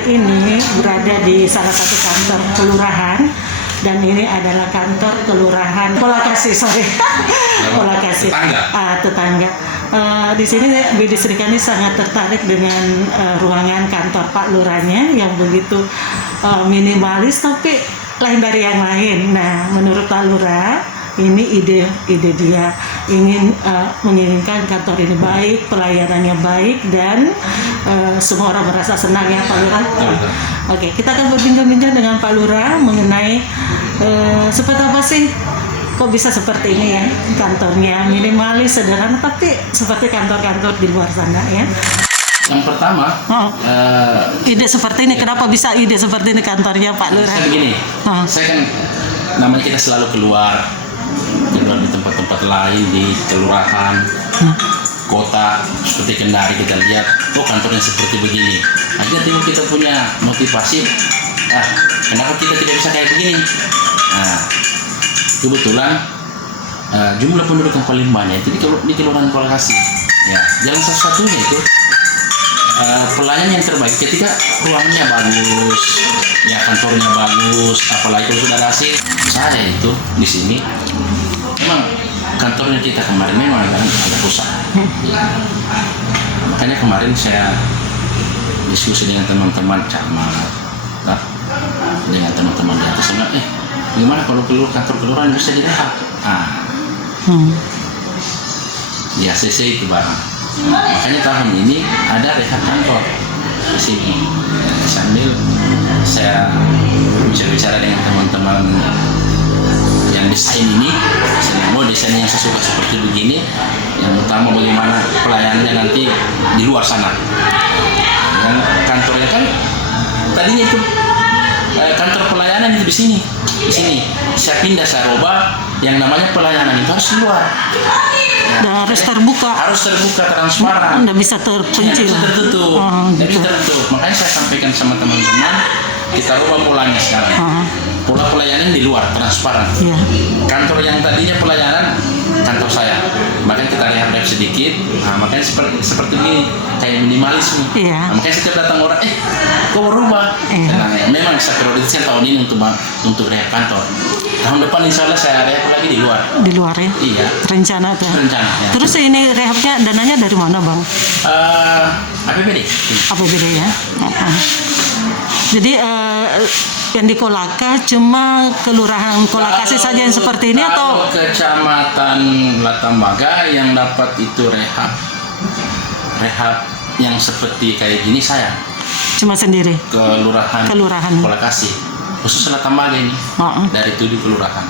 hari ini berada di salah satu kantor kelurahan, dan ini adalah kantor kelurahan Polakasi, Polakasi, tetangga. Di sini Bidi Srikandi sangat tertarik dengan ruangan kantor Pak Lurahnya yang begitu minimalis tapi lain dari yang lain. Nah, menurut Pak Lurah, ini ide dia ingin menginginkan kantor ini baik, pelayanannya baik, dan semua orang merasa senang ya Pak Lurah. Oke, kita akan berbincang-bincang dengan Pak Lurah mengenai seperti apa sih kok bisa seperti ini ya kantornya, minimalis, sederhana, tapi seperti kantor-kantor di luar sana ya. Yang pertama, ide seperti ini, kenapa bisa ide seperti ini kantornya Pak Lurah? Saya begini, saya kan namanya kita selalu keluar di tempat-tempat lain, di kelurahan, kota, seperti Kendari kita lihat, kantornya seperti begini. Akhirnya timbul kita punya motivasi, kenapa kita tidak bisa kayak begini? Nah, kebetulan jumlah penduduk yang paling banyak itu di Kelurahan Polakasi. Ya, jalan satu-satunya itu pelayanan yang terbaik ketika ruangannya bagus, ya kantornya bagus, apalagi kalau sudah AC. Saya itu di sini memang kantornya kita kemarin memang agak rusak. Makanya kemarin saya diskusi dengan teman-teman camat, dengan teman-teman di atas, gimana kalau kantor kelurahan bisa direhab? Di ACC itu barang. Makanya tahun ini ada rehab kantor di sini. Sambil saya bicara dengan teman-teman yang desain ini, saya mau desain yang saya suka seperti begini. Yang utama bagaimana pelayanannya nanti di luar sana. Dan kantornya kan tadinya itu kantor pelayanan itu di sini. Saya pindah, saya robah, yang namanya pelayanan itu harus di luar. Dan harus terbuka, transparan. Nggak bisa terpencil. Nggak bisa tertutup. Jadi tertutup. Makanya saya sampaikan sama teman-teman, kita rubah polanya sekarang. Pola pelayanan di luar, transparan. Kantor yang tadinya pelayanan, kantor saya. Makanya kita rehab sedikit. Makanya seperti ini, kayak minimalisme. Makanya setiap datang orang, kok berubah? Memang saya prioritaskan tahun ini untuk rehab kantor. Tahun depan insya Allah saya rehab lagi di luar. Di luar ya? Iya. Rencana tuh. Ya. Terus ini rehabnya dananya dari mana Bang? APBD. APBD ya. Jadi yang di Kolaka cuma kelurahan Kolakasi saja yang seperti ini atau? Kecamatan Latambaga yang dapat itu rehab yang seperti kayak gini saya. Cuma sendiri. Kelurahan Kolakasi. Khusus Latambaga ini. Dari 7 kelurahan.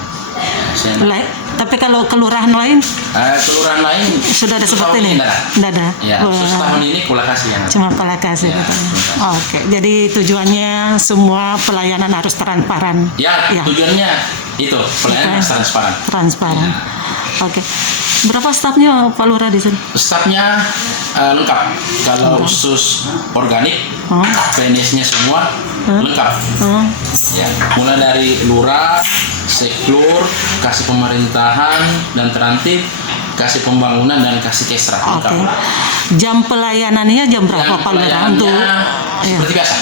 Tapi kalau kelurahan lain? Kelurahan lain sudah ada seperti ini? Tidak ada. Ya, khusus tahun ini Kolakasi yang ada. Cuma Kolakasi. Ya, oke, jadi tujuannya semua pelayanan harus transparan. Ya. Tujuannya itu pelayanan harus transparan. Ya. Oke. Berapa stafnya Pak Lurah di sini? Stafnya lengkap. Kalau khusus organik, PNS-nya semua lengkap. Ya, mulai dari lurah, seklur, kasih pemerintahan dan terantip, kasih pembangunan dan kasih kesra. Oke. Jam pelayanannya jam berapa Pak Lurah? Untuk seperti biasa.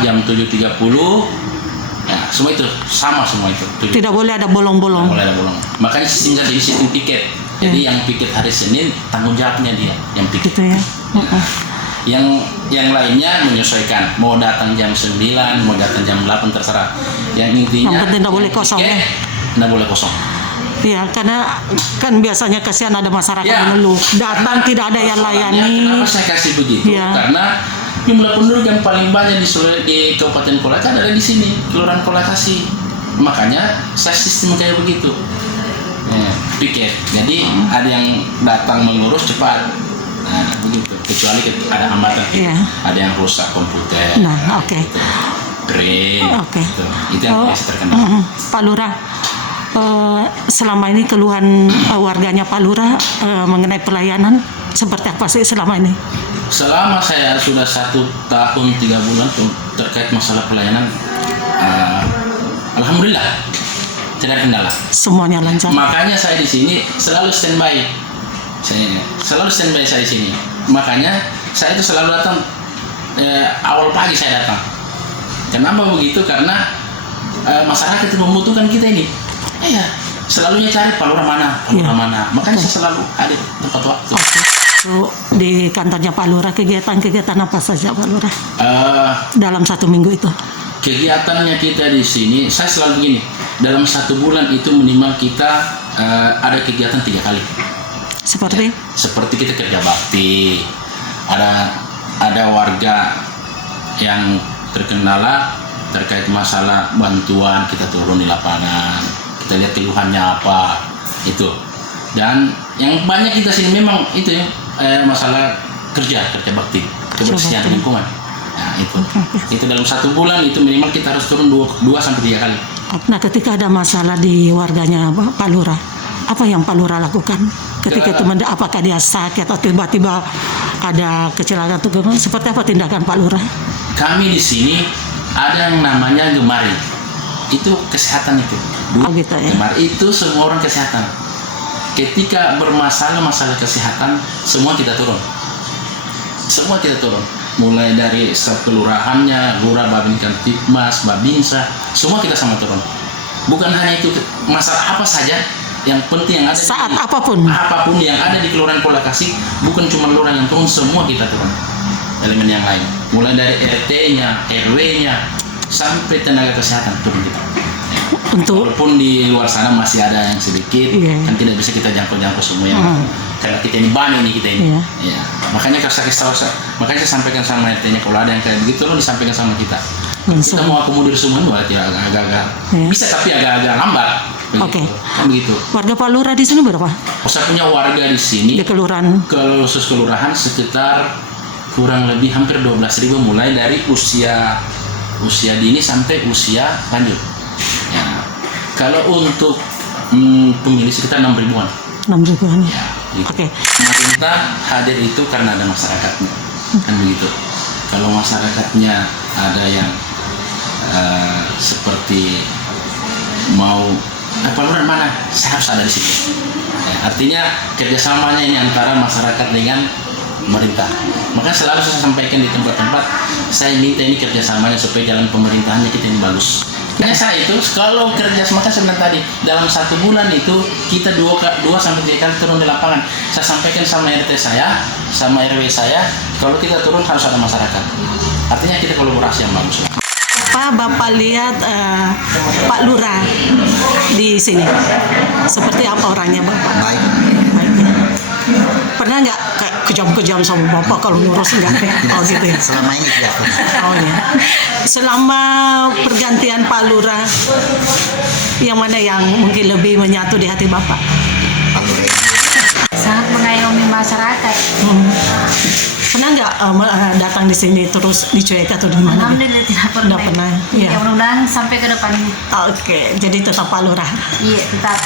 Jam 7.30. Ya, semua itu sama semua itu. Tidak boleh ada bolong-bolong. Tidak boleh ada bolong. Makanya sistem piket. Jadi yang piket hari Senin tanggung jawabnya dia yang piket. Gitu ya. Yang lainnya menyesuaikan. Mau datang jam 9, mau datang jam 8 terserah. Yang intinya tidak boleh kosong ya. Tidak boleh kosong. Iya, karena kan biasanya kasihan ada masyarakat mengeluh. Datang tidak ada yang layani. Kenapa saya kasih begitu? Karena jumlah penduduk yang paling banyak di Kabupaten Kolaka ada di sini, Kelurahan Polakasi. Makanya saya sistem kayak begitu. Piket. Jadi ada yang datang mengurus cepat. Begitu. Kecuali ada hambatan. Ada yang rusak komputer. Keren. Itu yang biasa terkendala. Pak Lurah, selama ini keluhan warganya Pak Lurah mengenai pelayanan seperti apa sih selama ini? Selama saya sudah 1 tahun 3 bulan terkait masalah pelayanan, alhamdulillah tidak ada kendala. Semuanya lancar. Makanya saya di sini selalu standby. Saya di sini. Makanya saya itu selalu datang awal pagi saya datang. Kenapa begitu? Karena masyarakat itu membutuhkan kita ini. Selalunya cari Pak Lurah mana, Pak Lurah mana. Makanya saya selalu ada tempat waktu. So, di kantornya Pak Lurah kegiatan apa saja Pak Lurah dalam 1 minggu itu? Kegiatannya kita di sini, saya selalu begini. Dalam 1 bulan itu minimal kita ada kegiatan 3 kali. Seperti? Seperti kita kerja bakti. Ada warga yang terkendala terkait masalah bantuan, kita turun di lapangan, kita lihat keluhannya apa itu. Dan yang banyak kita sini memang itu ya, masalah kerja bakti, kebersihan lingkungan. Nah itu dalam 1 bulan itu minimal kita harus turun 2 sampai 3 kali. Nah ketika ada masalah di warganya Pak Lurah, apa yang Pak Lurah lakukan ketika itu? Apakah dia sakit atau tiba-tiba ada kecelakaan atau gimana? Seperti apa tindakan Pak Lurah? Kami di sini ada yang namanya Gemari, itu kesehatan itu. Gitu ya? Gemari itu semua orang kesehatan. Ketika bermasalah masalah kesehatan, semua kita turun. Mulai dari kelurahannya, lurah, babinkan Tipmas, babinsa, semua kita sama turun. Bukan hanya itu, masalah apa saja yang penting yang ada saat apapun yang ada di Kelurahan Pola Kasih, bukan cuma lurah yang turun, semua kita turun. Elemen yang lain, mulai dari RT-nya, RW-nya, sampai tenaga kesehatan turun kita. Walaupun di luar sana masih ada yang sedikit, kan tidak bisa kita jangkau semua yang karena kita ini banyak nih kita ini. Makanya saya sampaikan sama RT-nya, kalau ada yang kayak begitu lo disampaikan sama kita. Kita mau akomodir semua berarti agak-agak bisa, tapi agak-agak lambat. Begitu. Warga Pak Lurah di sini berapa? Saya punya warga di sini di kelurahan. Kalau khusus kelurahan sekitar kurang lebih hampir 12.000, mulai dari usia dini sampai usia lanjut. Ya. Kalau untuk pemilih sekitar 6.000-an. 6.000-an. Ya, gitu. Pemerintah hadir itu karena ada masyarakatnya, kan begitu. Kalau masyarakatnya ada yang seperti mau Pak Lurah mana, saya harus ada di situ. Ya, artinya kerjasamanya ini antara masyarakat dengan pemerintah. Maka selalu saya sampaikan di tempat-tempat, saya minta ini kerjasamanya supaya jalan pemerintahannya kita ini bagus. Karena saya itu kalau kerja, maka saya bilang tadi dalam 1 bulan itu kita 2 sampai 3 kali turun di lapangan. Saya sampaikan sama RT saya, sama RW saya, kalau kita turun harus ada masyarakat. Artinya kita kolaborasi yang bagus. Apa Bapak lihat Pak Lurah di sini? Seperti apa orangnya Bapak? Baik. Pernah nggak kejam-kejam sama Bapak kalau ngurus enggak? Oh gitu ya? Selama ini tidak pernah. Oh ya. Selama pergantian Pak Lurah, yang mana yang mungkin lebih menyatu di hati Bapak? Pak Lurah sangat mengayomi masyarakat. Pernah nggak datang di sini terus dicuek atau di mana? Alhamdulillah tidak pernah. Tidak pernah. Ya mudah-mudahan sampai ke depannya. Oke, jadi tetap Pak Lurah. Iya tetap.